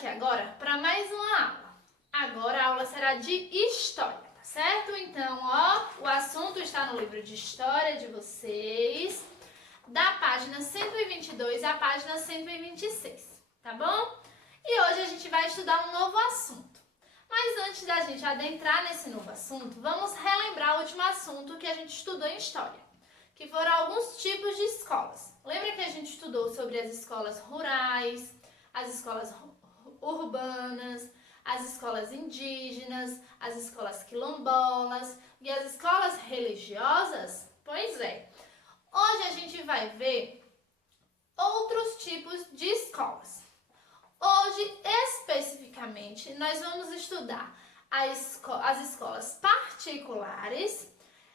aqui agora para mais uma aula. Agora a aula será de história, tá certo? Então, ó, o assunto está no livro de história de vocês, da página 122 à página 126, tá bom? E hoje a gente vai estudar um novo assunto. Mas antes da gente adentrar nesse novo assunto, vamos relembrar o último assunto que a gente estudou em história, que foram alguns tipos de escolas. Lembra que a gente estudou sobre as escolas rurais, as escolas urbanas, as escolas indígenas, as escolas quilombolas e as escolas religiosas? Pois é, hoje a gente vai ver outros tipos de escolas. Hoje, especificamente, nós vamos estudar as escolas particulares,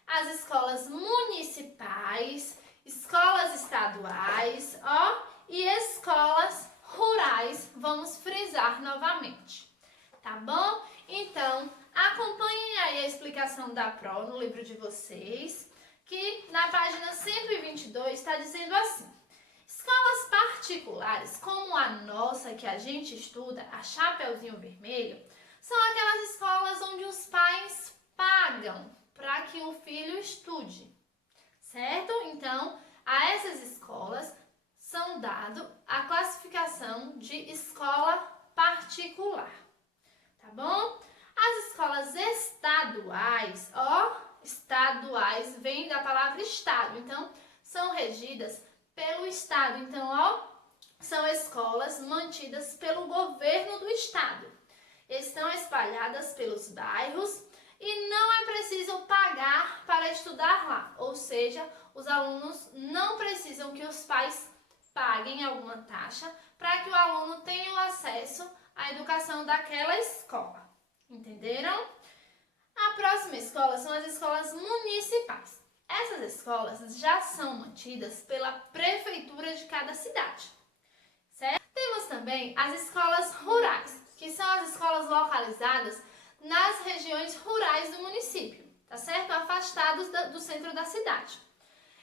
as escolas municipais, escolas estaduais, ó, e escolas rurais, vamos frisar novamente, tá bom? Então, acompanhem aí a explicação da prova no livro de vocês, que na página 122 está dizendo assim: escolas particulares, como a nossa que a gente estuda, a Chapeuzinho Vermelho, são aquelas escolas onde os pais pagam para que o filho estude, certo? Então, a essas escolas são dado a classificação de escola particular, tá bom? As escolas estaduais, ó, estaduais vem da palavra estado, então são regidas pelo estado, então, ó, são escolas mantidas pelo governo do estado. Estão espalhadas pelos bairros e não é preciso pagar para estudar lá, ou seja, os alunos não precisam que os pais paguem alguma taxa para que o aluno tenha o acesso à educação daquela escola. Entenderam? A próxima escola são as escolas municipais. Essas escolas já são mantidas pela prefeitura de cada cidade, certo? Temos também as escolas rurais, que são as escolas localizadas nas regiões rurais do município, tá certo? Afastados do centro da cidade.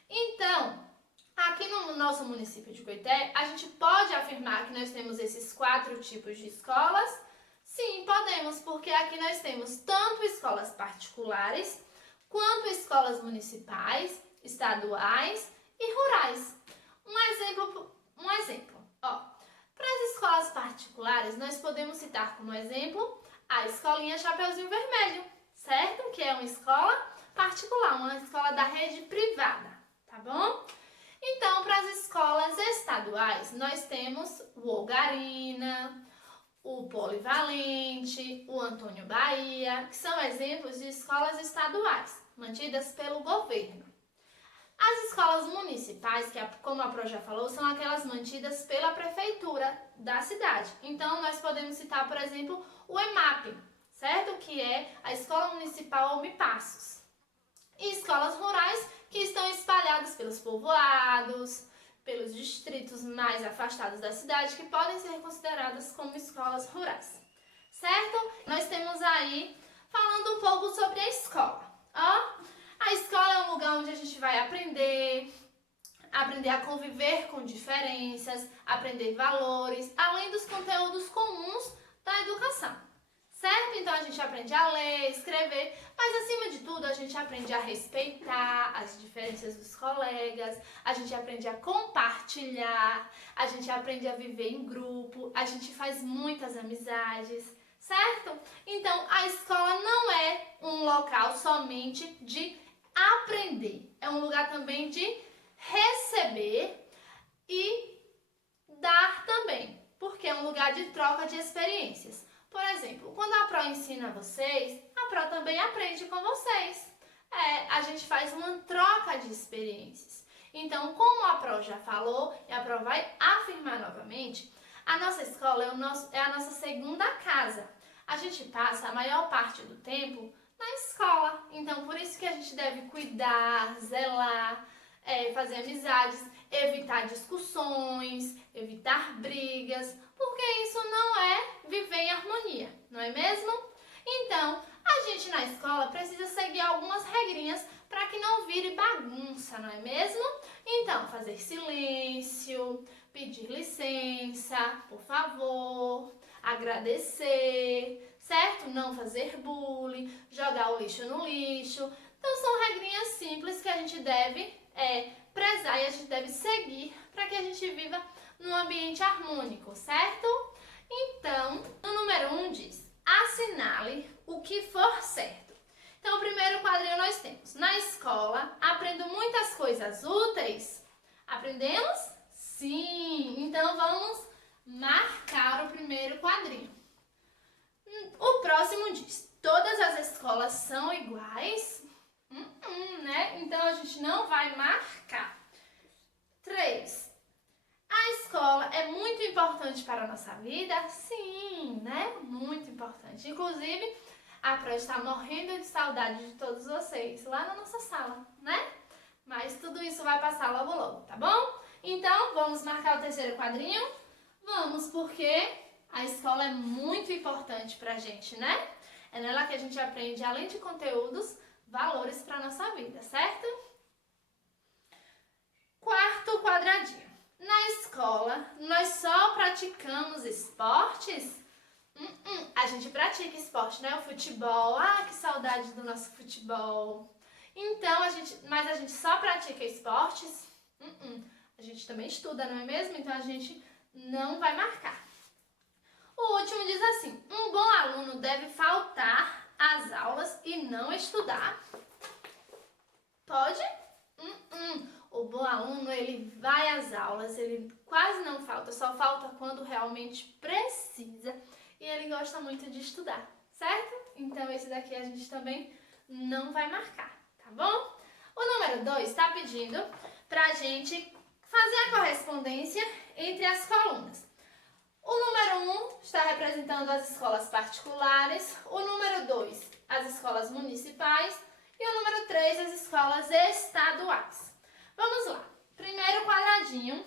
Então, aqui no nosso município de Coité, a gente pode afirmar que nós temos esses 4 tipos de escolas? Sim, podemos, porque aqui nós temos tanto escolas particulares, quanto escolas municipais, estaduais e rurais. Um exemplo, ó. Para as escolas particulares, nós podemos citar como exemplo a escolinha Chapeuzinho Vermelho, certo? Que é uma escola particular, uma escola da rede privada, tá bom? Então, para as escolas estaduais, nós temos o Algarina, o Polivalente, o Antônio Bahia, que são exemplos de escolas estaduais, mantidas pelo governo. As escolas municipais, que como a Pro já falou, são aquelas mantidas pela prefeitura da cidade. Então, nós podemos citar, por exemplo, o EMAP, certo? Que é a Escola Municipal Almir Passos. E escolas rurais, que estão espalhadas pelos povoados, pelos distritos mais afastados da cidade, que podem ser consideradas como escolas rurais, certo? Nós temos aí, falando um pouco sobre a escola, ó. A escola é um lugar onde a gente vai aprender a conviver com diferenças, aprender valores, além dos conteúdos comuns da educação, certo? Então a gente aprende a ler, escrever, mas acima de tudo a gente aprende a respeitar as diferenças dos colegas, a gente aprende a compartilhar, a gente aprende a viver em grupo, a gente faz muitas amizades, certo? Então a escola não é um local somente de aprender, é um lugar também de receber e dar também, porque é um lugar de troca de experiências. Por exemplo, quando a Pro ensina vocês, a Pro também aprende com vocês. A gente faz uma troca de experiências. Então, como a Pro já falou, e a Pro vai afirmar novamente, a nossa escola é a nossa segunda casa. A gente passa a maior parte do tempo na escola. Então, por isso que a gente deve cuidar, zelar, fazer amizades, evitar discussões, evitar brigas, porque isso não é viver em harmonia, não é mesmo? Então, a gente na escola precisa seguir algumas regrinhas para que não vire bagunça, não é mesmo? Então, fazer silêncio, pedir licença, por favor, agradecer, certo? Não fazer bullying, jogar o lixo no lixo. Então são regrinhas simples que a gente deve prezar e a gente deve seguir para que a gente viva num ambiente harmônico, certo? Então, no número 1 diz, assinale o que for certo. Então, o primeiro quadrinho nós temos, na escola, aprendo muitas coisas úteis. Aprendemos? Sim! Então, vamos marcar o primeiro quadrinho. O próximo diz, todas as escolas são iguais? Né? Então, a gente não vai marcar. 3. A escola é muito importante para a nossa vida? Sim, né? Muito importante. Inclusive, a Pro está morrendo de saudade de todos vocês lá na nossa sala, né? Mas tudo isso vai passar logo logo, tá bom? Então, vamos marcar o terceiro quadrinho? Vamos, porque a escola é muito importante pra gente, né? É nela que a gente aprende, além de conteúdos, valores para nossa vida, certo? Quarto quadradinho. Na escola, nós só praticamos esportes? A gente pratica esporte, né? O futebol. Ah, que saudade do nosso futebol. Então, mas a gente só pratica esportes? A gente também estuda, não é mesmo? Então, a gente não vai marcar. O último diz assim, um bom aluno deve faltar às aulas e não estudar? Pode? O bom aluno, ele vai às aulas, ele quase não falta, só falta quando realmente precisa e ele gosta muito de estudar, certo? Então esse daqui a gente também não vai marcar, tá bom? O número 2 está pedindo pra gente fazer a correspondência entre as colunas. O número 1 está representando as escolas particulares, o número 2 as escolas municipais e o número 3 as escolas estaduais. Vamos lá. Primeiro quadradinho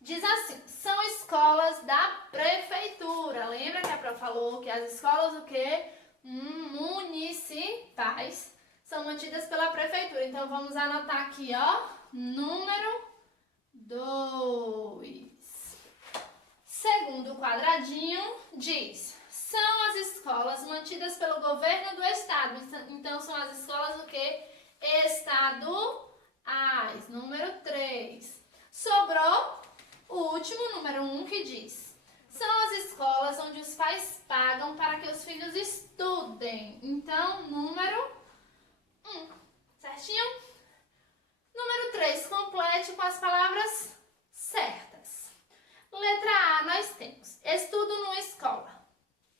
diz assim, são escolas da prefeitura. Lembra que a Pro falou que as escolas o quê? Municipais são mantidas pela prefeitura. Então vamos anotar aqui, ó, número 2. Segundo quadradinho diz, são as escolas mantidas pelo governo do estado. Então são as escolas o quê? Estaduais. Número 3. Sobrou o último, número 1, que diz, são as escolas onde os pais pagam para que os filhos estudem. Então, número 1, certinho? Número 3, complete com as palavras certas. Letra A, nós temos, estudo numa escola.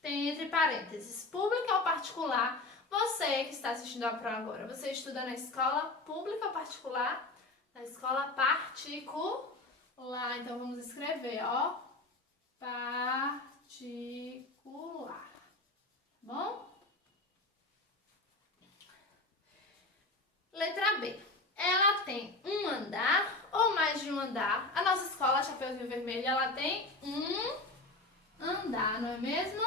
Tem entre parênteses, pública ou particular. Você que está assistindo a Pro agora, você estuda na escola pública ou particular? Na escola particular. Então vamos escrever, ó, particular. Bom? Letra B. Ela tem um andar ou mais de um andar? A nossa escola Chapeuzinho Vermelho, ela tem um andar, não é mesmo?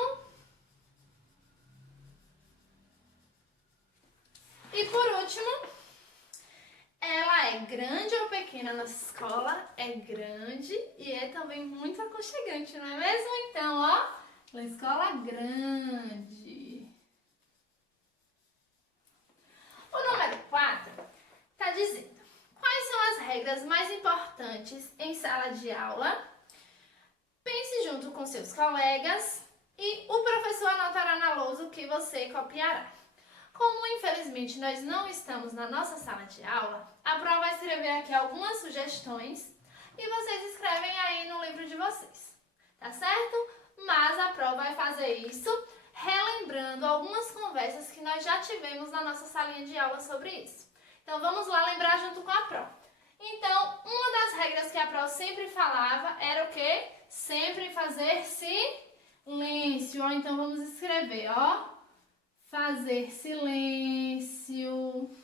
E por último, ela é grande ou pequena? Nossa escola é grande e é também muito aconchegante, não é mesmo? Então, ó, uma escola grande. O número 4 está dizendo, quais são as regras mais importantes em sala de aula? Pense junto com seus colegas e o professor anotará na lousa o que você copiará. Como, infelizmente, nós não estamos na nossa sala de aula, a Pro vai escrever aqui algumas sugestões e vocês escrevem aí no livro de vocês, tá certo? Mas a Pro vai fazer isso relembrando algumas conversas que nós já tivemos na nossa salinha de aula sobre isso. Então, vamos lá lembrar junto com a Pro. Então, uma das regras que a Pro sempre falava era o quê? Sempre fazer silêncio. Ó, então, vamos escrever, ó. Fazer silêncio.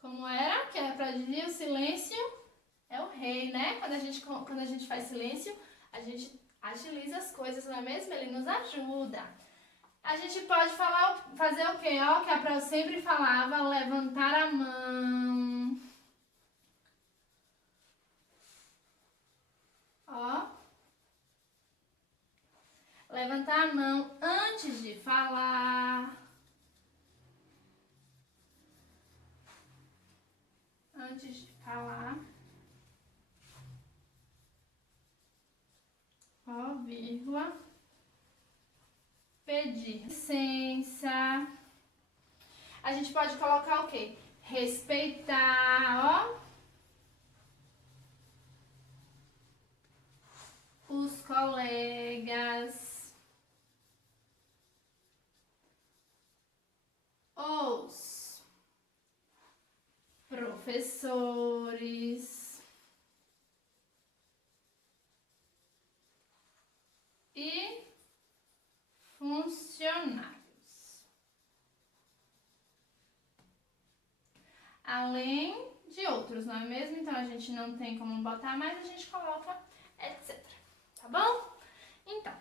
Como era? Que a Pro dizia, o silêncio é o rei, né? Quando a gente faz silêncio, a gente agiliza as coisas, não é mesmo? Ele nos ajuda. A gente pode fazer o quê? Ó, que a Pro sempre falava, levantar a mão. Ó. levantar a mão antes de falar. Antes de falar. Ó, vírgula. Pedir licença. A gente pode colocar o quê? Respeitar, ó. Os colegas. Os professores. E funcionários. Além de outros, não é mesmo? Então a gente não tem como botar mais, a gente coloca etc. Tá bom? Então,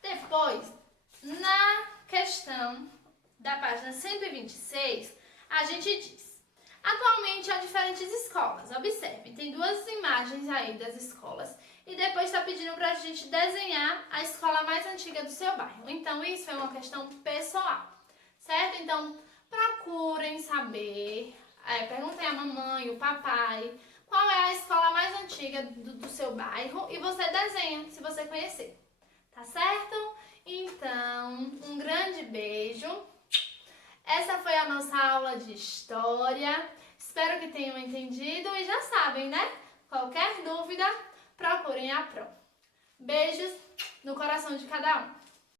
depois, na questão da página 126, a gente diz: atualmente há diferentes escolas. Observe, tem duas imagens aí das escolas. E depois está pedindo para a gente desenhar a escola mais antiga do seu bairro. Então, isso é uma questão pessoal, certo? Então, procurem saber, perguntem à mamãe, o papai, qual é a escola mais antiga do seu bairro e você desenha, se você conhecer. Tá certo? Então, um grande beijo. Essa foi a nossa aula de história. Espero que tenham entendido e já sabem, né? Qualquer dúvida, procurem a Pro. Beijos no coração de cada um.